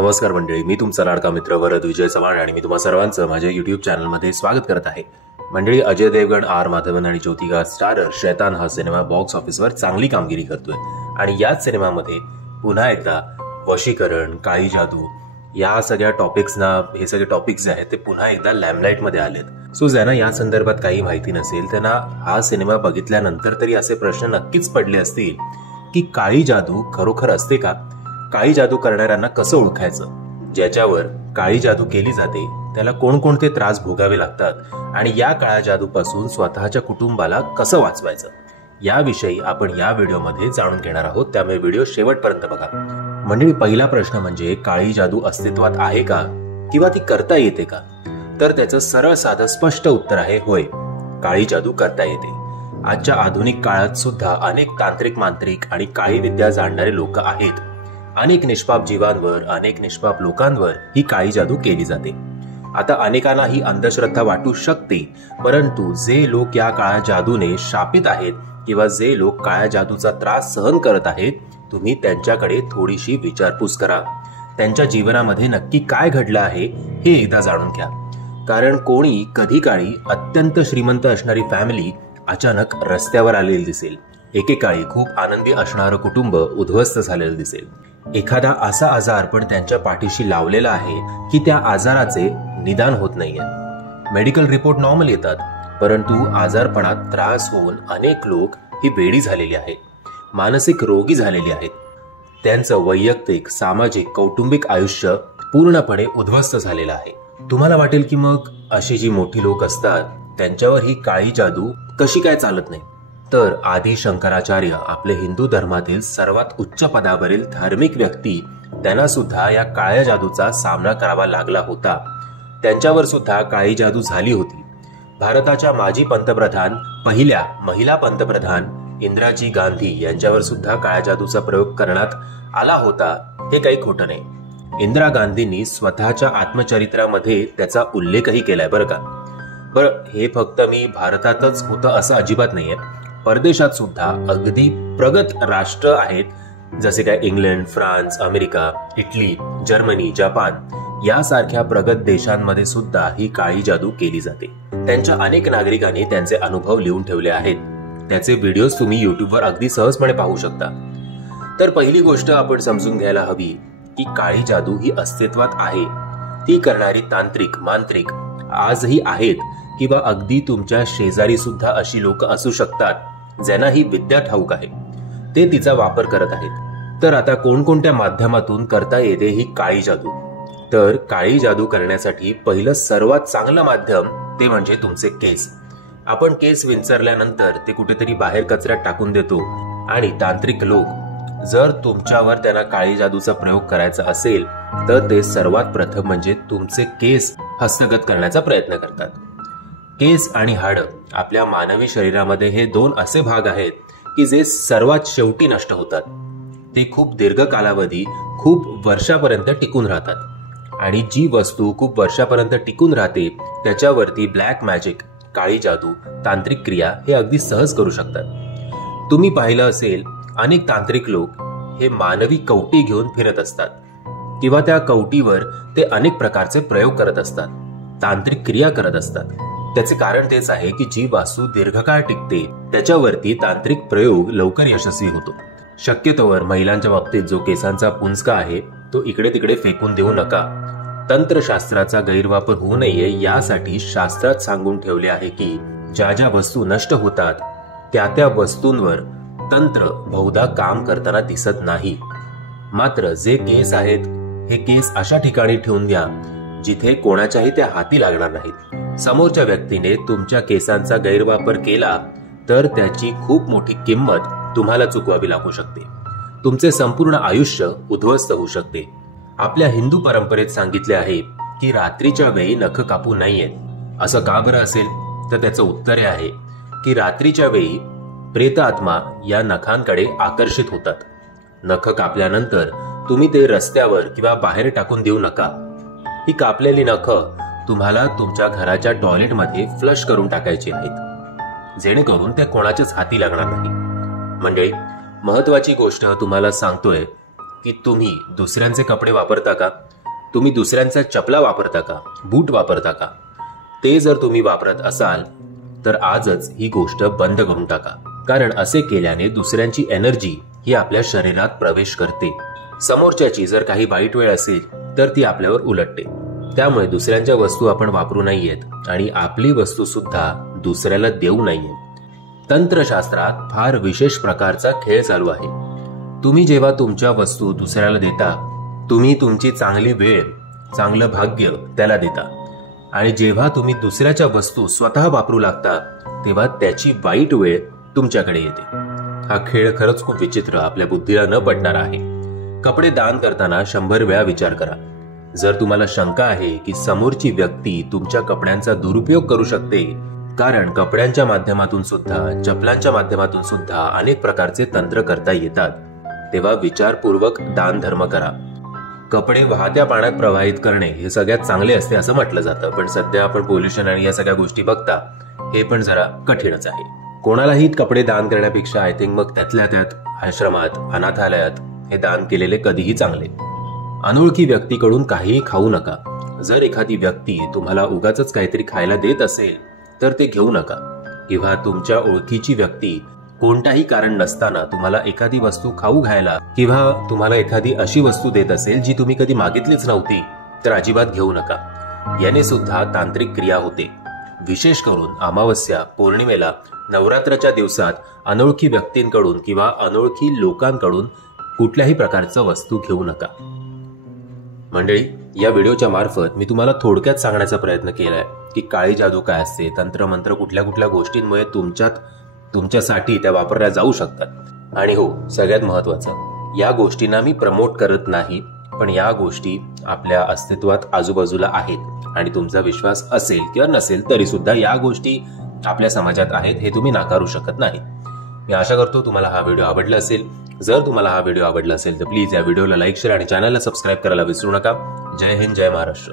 नमस्कार मंडळी, मी तुमचा लाडका मित्र वरद विजय चव्हाण आणि मी तुम्हा सर्वांचं माझ्या युट्यूब चॅनलमध्ये स्वागत करत आहे. मंडळी, अजय देवगण, आर माधवन आणि ज्योतिका स्टारर शैतान हा सिनेमा बॉक्स ऑफिसवर चांगली कामगिरी करतोय आणि याच सिनेमामध्ये पुन्हा एकदा वशीकरण, काळी जादू या सगळ्या टॉपिक्सना हे सगळे टॉपिक्स जे आहेत ते पुन्हा एकदा लॅमलाईट मध्ये आलेत. सो ज्यांना या संदर्भात काही माहिती नसेल त्यांना हा सिनेमा बघितल्यानंतर तरी असे प्रश्न नक्कीच पडले असतील की काळी जादू खरोखर असते का? काळी जादू करणाऱ्यांना कसं ओळखायचं? ज्याच्यावर काळी जादू केली जाते त्याला कोणकोणते त्रास भोगावे लागतात आणि या काळ्या जादूपासून स्वतःच्या कुटुंबाला कसं वाचवायचं याविषयी आपण या व्हिडिओमध्ये जाणून घेणार आहोत. त्यामुळे व्हिडिओ शेवटपर्यंत बघा. मंडळी, पहिला प्रश्न म्हणजे काळी जादू अस्तित्वात आहे का किंवा ती करता येते का? तर त्याचं सरळ साधं स्पष्ट उत्तर आहे होय, काळी जादू करता येते. आजच्या आधुनिक काळात सुद्धा अनेक तांत्रिक, मांत्रिक आणि काळी विद्या जाणणारे लोक आहेत. अनेक निष्पाप जीवांवर, अनेक निष्पाप लोकांवर ही काळी जादू केली जाते. आता अनेकांना ही अंधश्रद्धा वाटू शकते, परंतु जे लोक या काळ्या जादूने शापित आहेत किंवा जे लोक काळ्या जादूचा त्रास सहन करत आहेत, तुम्ही त्यांच्याकडे थोडीशी विचारपूस करा. त्यांच्या जीवनामध्ये नक्की काय घडलं आहे हे एकदा जाणून घ्या. कारण कोणी कधी काळी अत्यंत श्रीमंत असणारी फॅमिली अचानक रस्त्यावर आलेली दिसेल. एकेकाळी खूप आनंदी असणारं कुटुंब उद्ध्वस्त झालेलं दिसेल. एखादा असा आजार पण त्यांच्या पाठीशी लावलेला आहे की त्या आजाराचे निदान होत नाहीये. मेडिकल रिपोर्ट नॉर्मल येतात, परंतु आजारपणात त्रास होऊन अनेक लोक ही वेडी झालेली आहेत, मानसिक रोगी झालेली आहेत. त्यांचं वैयक्तिक, सामाजिक, कौटुंबिक आयुष्य पूर्णपणे उद्ध्वस्त झालेलं आहे. तुम्हाला वाटेल की मग अशी जी मोठी लोक असतात त्यांच्यावर ही काळी जादू कशी काय चालत नाही? तर आदि शंकराचार्य, आपले हिंदू धर्मातील सर्वात उच्च पदावरील धार्मिक व्यक्ती, त्यांना सुद्धा या काळ्या जादूचा सामना करावा लागला होता. त्यांच्यावर सुद्धा काळी जादू झाली होती. भारताच्या माजी पंतप्रधान, पहिल्या महिला पंतप्रधान इंदिराजी गांधी यांच्यावर सुद्धा काळ्या जादूचा प्रयोग करण्यात आला होता. हे काही खोटं नाही. इंदिरा गांधींनी स्वतःच्या आत्मचरित्रामध्ये त्याचा उल्लेखही केलाय बरं का. बरं, हे फक्त मी भारतातच होतं असं अजिबात नाहीये. परदेशात सुद्धा अगदी प्रगत राष्ट्र आहेत, जसे काय England, France, America, Italy, Germany, Japan यासारख्या प्रगत देशांमध्ये सुद्धा ही काळी जादू केली जाते. त्यांच्या अनेक नागरिकांनी त्यांचे अनुभव लिहून ठेवले आहेत. त्याचे व्हिडिओज तुम्ही युट्यूबवर अगदी सहजपणे पाहू शकता. तर पहिली गोष्ट आपण समजून घ्यायला हवी की काळी जादू ही अस्तित्वात आहे. ती करणारी तांत्रिक, मांत्रिक आजही आहेत किंवा अगदी तुमच्या शेजारी सुद्धा अशी लोक असू शकतात ज्यांना ही विद्या ठाऊक आहे. ते तिचा वापर करत आहेत. तर आता कोणकोणत्या माध्यमातून करता येते ही काळी जादू? तर काळी जादू करण्यासाठी पहिलं सर्वात चांगलं माध्यम ते म्हणजे तुमचे केस. आपण केस विंचरल्यानंतर ते कुठेतरी बाहेर कचऱ्यात टाकून देतो आणि तांत्रिक लोक जर तुमच्यावर त्यांना काळी जादूचा प्रयोग करायचा असेल तर ते सर्वात प्रथम म्हणजे तुमचे केस हस्तगत करण्याचा प्रयत्न करतात. केस आणि हाडं, आपल्या मानवी शरीरामध्ये हे दोन असे भाग आहेत की जे सर्वात शेवटी नष्ट होतात. ते खूप दीर्घ कालावधी, खूप वर्षापर्यंत टिकून राहतात आणि जी वस्तू खूप वर्षापर्यंत टिकून राहते त्याच्यावरती ब्लॅक मॅजिक, काळी जादू, तांत्रिक क्रिया हे अगदी सहज करू शकतात. तुम्ही पाहिलं असेल, अनेक तांत्रिक लोक हे मानवी कवटी घेऊन फिरत असतात किंवा त्या कवटीवर ते अनेक प्रकारचे प्रयोग करत असतात, तांत्रिक क्रिया करत असतात. त्याचे कारण तेच आहे की जी वास्तू दीर्घकाळ टिकते त्याच्यावरती तांत्रिक प्रयोग लवकर यशस्वी होतो. शक्यतोवर महिलांच्या बाबतीत जो केसांचा पुंजका आहे तो इकडे तिकडे फेकून देऊ नका. तंत्रशास्त्राचा गैरवापर होऊ नये यासाठी शास्त्रात सांगून ठेवले आहे की ज्या ज्या वस्तू नष्ट होतात त्या त्या वस्तूंवर तंत्र बहुधा काम करताना दिसत नाही. मात्र जे केस आहेत हे केस अशा ठिकाणी ठेवून द्या जिथे कोणाच्याही त्या हाती लागणार नाहीत. समोरच्या व्यक्तीने तुमच्या केसांचा गैरवापर केला तर त्याची खूप मोठी किंमत तुम्हाला चुकवावी लागू शकते. तुमचे संपूर्ण आयुष्य उद्ध्वस्त होऊ शकते. आपल्या हिंदू परंपरेत सांगितले आहे की रात्रीच्या वेळी नख कापू नयेत. असं का बरं असेल? तर त्याचं उत्तर आहे की रात्रीच्या वेळी प्रेत आत्मा या नखांकडे आकर्षित होतात. नख कापल्यानंतर तुम्ही ते रस्त्यावर किंवा बाहेर टाकून देऊ नका. ही कापलेली नख तुम्हाला तुमच्या घराच्या टॉयलेटमध्ये फ्लश करून टाकायची आहेत, जेणेकरून ते कोणाच्याच हाती लागणार नाही. म्हणजे महत्वाची गोष्ट तुम्हाला सांगतोय की तुम्ही दुसऱ्यांचे कपडे वापरता का? तुम्ही दुसऱ्यांच्या चपला वापरता का? बूट वापरता का? ते जर तुम्ही वापरत असाल तर आजच ही गोष्ट बंद करून टाका. कारण असे केल्याने दुसऱ्यांची एनर्जी ही आपल्या शरीरात प्रवेश करते. समोरच्याची जर काही वाईट वेळ असेल तर ती आपल्यावर उलटते. त्यामुळे दुसऱ्यांच्या वस्तू आपण वापरू नयेत आणि आपली वस्तू सुद्धा दुसऱ्याला देऊ नये. तंत्रशास्त्रात फार विशेष प्रकारचा खेळ चालू आहे. तुम्ही जेव्हा तुमच्या वस्तू दुसऱ्याला देता, तुम्ही तुमची चांगली वेळ, चांगलं भाग्य त्याला देता. आणि जेव्हा तुम्ही दुसऱ्याच्या वस्तू स्वतः वापरू लागता तेव्हा त्याची वाईट वेळ तुमच्याकडे येते. हा खेळ खरंच खूप विचित्र, आपल्या बुद्धीला न पटणारा आहे. कपडे दान करताना 100 वेळा विचार करा. जर तुम्हाला शंका आहे की समोरची व्यक्ती तुमच्या कपड्यांचा दुरुपयोग करू शकते, कारण कपड्यांच्या माध्यमातून सुद्धा, चपलांच्या माध्यमातून सुद्धा अनेक प्रकारचे तंत्र करता येतात, तेव्हा विचारपूर्वक दान धर्म करा. कपडे वाहत्या पाण्यात प्रवाहित करणे हे सगळ्यात चांगले असते असं म्हटलं जातं, पण सध्या आपण पोल्युशन आणि या सगळ्या गोष्टी बघता हे पण जरा कठीणच आहे. कोणालाही कपडे दान करण्यापेक्षा आय थिंक मग त्यातल्या त्यात आश्रमात, अनाथालयात हे दान केलेले कधीही चांगले. अनोळखी व्यक्तीकडून काहीही खाऊ नका. जर एखादी व्यक्ती तुम्हाला उगाचच काहीतरी खायला देत असेल तर ते घेऊ नका. किंवा तुमच्या ओळखीची व्यक्ती कोणताही कारण नसताना तुम्हाला एखादी वस्तू खाऊ घायला किंवा तुम्हाला एखादी अशी वस्तू देत असेल जी तुम्ही कधी मागितलीच नव्हती तर अजिबात घेऊ नका. याने सुद्धा तांत्रिक क्रिया होते. विशेष करून अमावस्या, पौर्णिमेला, नवरात्राच्या दिवसात अनोळखी व्यक्तींकडून किंवा अनोळखी लोकांकडून कुठल्याही प्रकारचं वस्तू घेऊ नका. मंडळी, या व्हिडिओच्या मार्फत मी तुम्हाला थोडक्यात सांगण्याचा प्रयत्न केलाय की काळी जादू काय असते, तंत्रमंत्र कुठल्या कुठल्या गोष्टींमुळे तुमच्यासाठी त्या वापरल्या जाऊ शकतात. आणि हो, सगळ्यात महत्वाचं, या गोष्टींना मी प्रमोट करत नाही, पण या गोष्टी आपल्या अस्तित्वात आजूबाजूला आहेत आणि तुमचा विश्वास असेल किंवा नसेल तरी सुद्धा या गोष्टी आपल्या समाजात आहेत हे तुम्ही नाकारू शकत नाही. मी आशा करतो तुम्हाला हा व्हिडिओ आवडला असेल. जर तुम्हाला हा व्हिडिओ आवडला असेल तर प्लीज या व्हिडिओला लाईक, शेअर आणि चॅनलला सबस्क्राईब करायला विसरू नका. जय हिंद, जय महाराष्ट्र.